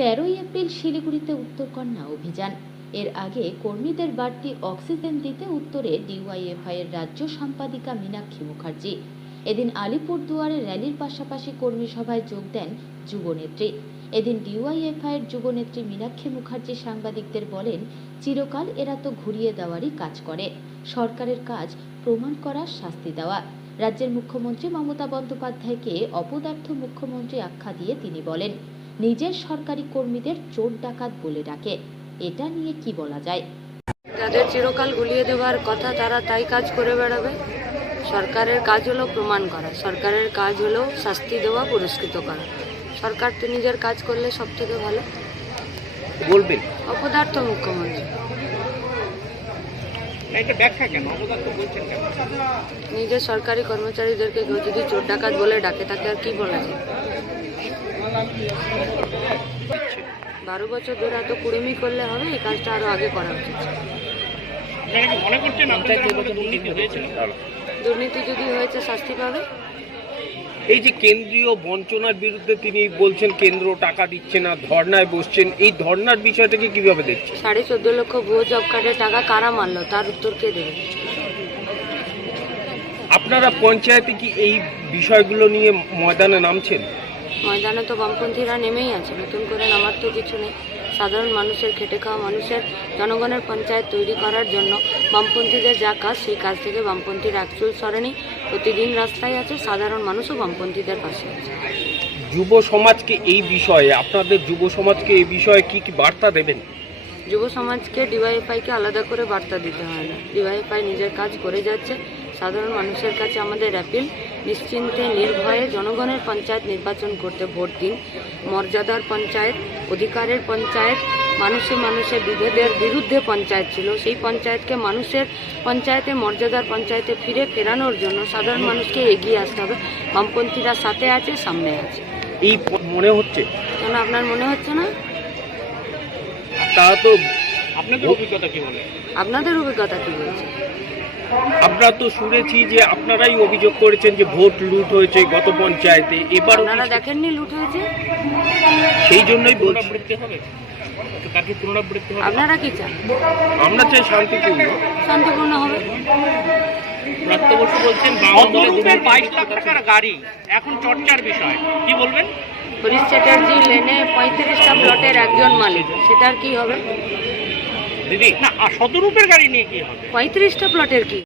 13ই April শিলিগুড়িতে উত্তরকন্যা অভিযান। এর আগে কর্মীদের বাড়তি অক্সিজেন দিতে উত্তরে ডিওয়াইএফআই এর রাজ্য সম্পাদিকা মীনাক্ষী মুখার্জি। এদিন আলিপুরদুয়ারে র্যালির পাশাপাশি কর্মী সভায় যোগ দেন যুবনেত্রী। এদিন ডিওয়াইএফআই এর যুবনেত্রী মীনাক্ষী মুখার্জি সাংবাদিকদের বলেন, চিরকাল এরা তো ঘুরিয়ে দেওয়ারই কাজ করে, সরকারের কাজ প্রমাণ করা, শাস্তি দেওয়া। রাজ্যের মুখ্যমন্ত্রী মমতা বন্দ্যোপাধ্যায়কে অপদার্থ মুখ্যমন্ত্রী আখ্যা দিয়ে তিনি বলেন, নিজের সরকারি কর্মীদের চোর ডাকাত বলে ডাকে। এটা নিয়ে কি বলা যায়? যাদের চিরকাল গুলিয়ে দেওয়ার কথা তারা তাই কাজ করে বেড়াবে। সরকারের কাজ হলো প্রমাণ করা, সরকারের কাজ হলো শাস্তি দেওয়া, পুরস্কৃত করা। সরকার তো নিজের কাজ করলে সব থেকে ভালো। বলবেন অপদার্থ মুখ্যমন্ত্রী। নিজের সরকারি কর্মচারীদেরকে কেউ যদি চোর ডাকাত বলে ডাকে তাকে আর কি বলা যায়? 12 বছর ধরে এত কুড়েমি করলে হবে? এই কাজটা আরো আগে করা উচিত। দুর্নীতি যদি হয়েছে শাস্তি পাবে। এই যে কেন্দ্রীয় বঞ্চনার বিরুদ্ধে তিনি বলছেন কেন্দ্র টাকা দিচ্ছে না, ধর্নায় বসছেন, এই ধর্নার বিষয়টাকে কিভাবে দেখছেন? 14.5 লক্ষ ভুয়ো জব কার্ডের টাকা কারা মারলো তার উত্তর কে দেবে? আপনারা পঞ্চায়েতে কি এই বিষয়গুলো নিয়ে ময়দানে নামছেন? ময়দানে তো বামপন্থীরা নেমেই আছে, নতুন করে নামার তো কিছু নেই। সাধারণ মানুষের, খেটে খাওয়া মানুষের, জনগণের পঞ্চায়েত তৈরি করার জন্য বামপন্থীদের যা কাজ, সেই কাজ থেকে বামপন্থীর একচুল সরেনি। প্রতিদিন রাস্তায় আছে, সাধারণ মানুষও বামপন্থীদের পাশে আছে। যুব সমাজকে এই বিষয়ে, আপনাদের যুব সমাজকে এই বিষয়ে কি কি বার্তা দেবেন? যুব সমাজকে ডিওয়াইএফআইকে আলাদা করে বার্তা দিতে হয় না। ডিওয়াইএফআই নিজের কাজ করে যাচ্ছে। সাধারণ মানুষের কাছে আমাদের অ্যাপিল, নিশ্চিন্তে নির্ভয়ে জনগণের পঞ্চায়েত নির্বাচন করতে ভোট দিন। মর্যাদার পঞ্চায়েত, অধিকারের পঞ্চায়েত, মানুষে মানুষে বিভেদের বিরুদ্ধে পঞ্চায়েত ছিল, সেই পঞ্চায়েতকে মানুষের পঞ্চায়েতে, মর্যাদার পঞ্চায়েতে ফেরানোর জন্য সাধারণ মানুষকে এগিয়ে আসতে হবে। বামপন্থীরা সাথে আছে, সামনে আছে। এই মনে হচ্ছে কেন আপনার মনে হচ্ছে না? তা তো আপনাদের অভিজ্ঞতা কি বলে? আপনাদের অভিজ্ঞতা কি বলছে? আমরা তো শুনেছি যে আপনারাই অভিযোগ করেছেন যে ভোট লুট হয়েছে গত পঞ্চায়েতে। এবার আপনারা দেখেননি লুট হয়েছে? সেই জন্যই বলছি। আপনারা কি চান? আমরা চাই শান্তিপূর্ণ হবে। প্রাপ্তবর্ষ বলছেন 22 লাখ টাকার গাড়ি এখন চর্চার বিষয়, কি বলবেন? হরিশ চ্যাটার্জি লেনে 35টা প্লটের একজন মালিক, সেটার কি হবে? দিদি না, শতরূপের গাড়ি নিয়ে কি হবে? 35টা প্লটের কি?